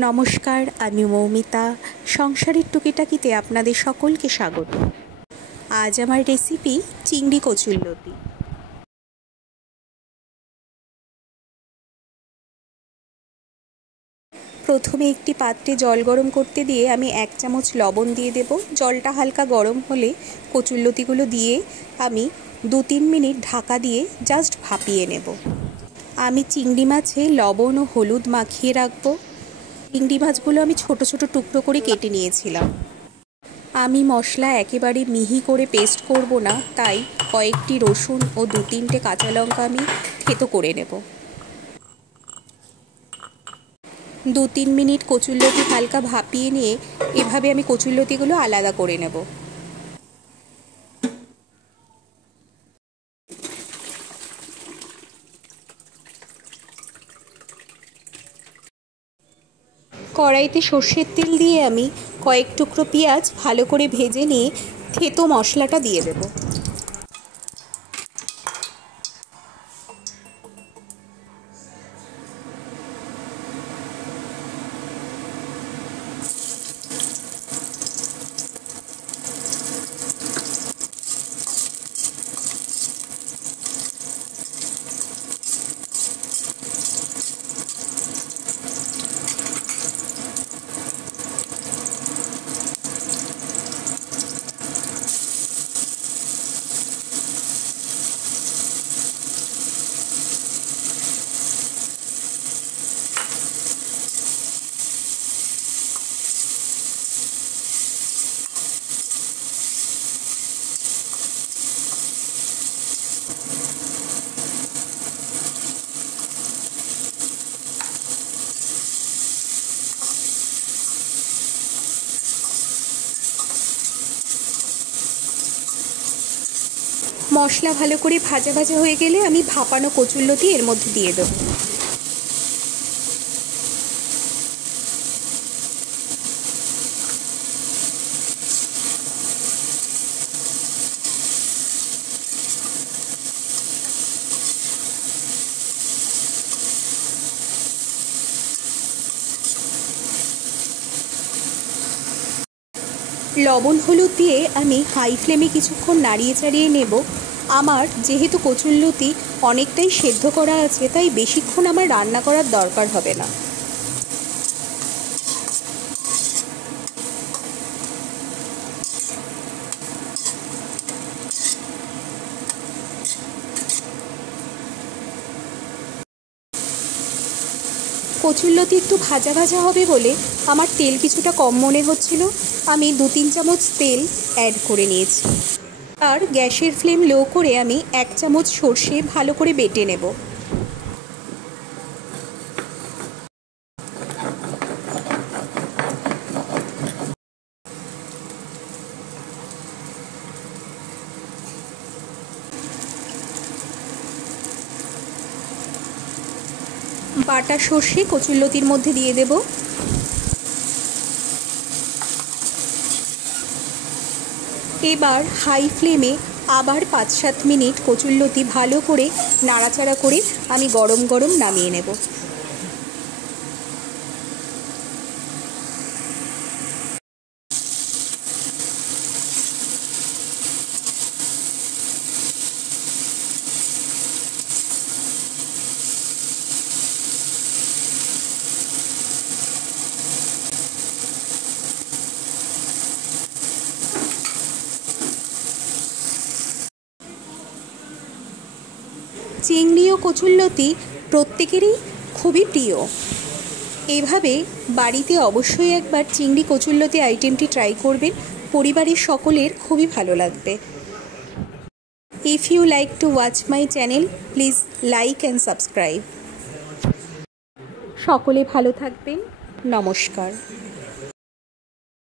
নমস্কার, আমি মৌমিতা। সংসারের টুকিটাকিতে আপনাদের সকলকে স্বাগত। আজ আমার রেসিপি চিংড়ি কচুরলতি। প্রথমে একটি পাত্রে জল গরম করতে দিয়ে আমি 1 চামচ লবণ দিয়ে দেব। জলটা হালকা গরম হলে কচুরলতিগুলো দিয়ে আমি 2-3 মিনিট ঢাকা দিয়ে জাস্ট ভাপিয়ে নেব। আমি চিংড়ি মাছে লবণ ও হলুদ মাখিয়ে রাখবো। চিংড়ি মাছগুলো আমি ছোট ছোট টুকরো করে কেটে নিয়েছিলাম। আমি মশলা একেবারে মিহি করে পেস্ট করব না, তাই কয়েকটি রসুন ও 2-3টে কাঁচা লঙ্কা আমি থেতো করে নেব। 2-3 মিনিট কচুরলতি হালকা ভাপিয়ে নিয়ে এভাবে আমি কচুরলতিগুলো আলাদা করে নেব। কড়াইতে সর্ষের তেল দিয়ে আমি কয়েক টুকরো পেঁয়াজ ভালো করে ভেজে নিয়ে থেতো মশলাটা দিয়ে দেব। মশলা ভালো করে ভাজা ভাজা হয়ে গেলে আমি ভাপানো কচুরলতি এর মধ্যে দিয়ে দেব। লবণ হলুদ দিয়ে আমি হাই ফ্লেমে কিছুক্ষণ নাড়িয়ে চাড়িয়ে নেব। আমার যেহেতু কচুরলতি অনেকটাই সেদ্ধ করা আছে, তাই বেশিক্ষণ আমার রান্না করার দরকার হবে না। কচুরলতি একটু ভাজা ভাজা হবে বলে আমার তেল কিছুটা কম মনে হচ্ছিল। আমি 2-3 চামচ তেল অ্যাড করে নিয়েছি। আর গ্যাসের ফ্লেম লো করে আমি 1 চামচ সর্ষে ভালো করে বেটে নেব। বাটা সর্ষে কচুরলতির মধ্যে দিয়ে দেব। এবার হাই ফ্লেমে আবার 5-7 মিনিট কচুরলতি ভালো করে নাড়াচাড়া করে আমি গরম গরম নামিয়ে নেব। চিংড়ি ও কচুরলতি প্রত্যেকেরই খুবই প্রিয়। এইভাবে বাড়িতে অবশ্যই একবার চিংড়ি কচুরলতি আইটেমটি ট্রাই করবেন, পরিবারের সকলের খুবই ভালো লাগবে। If you like to watch my channel, please like and subscribe. সকলে ভালো থাকবেন। নমস্কার।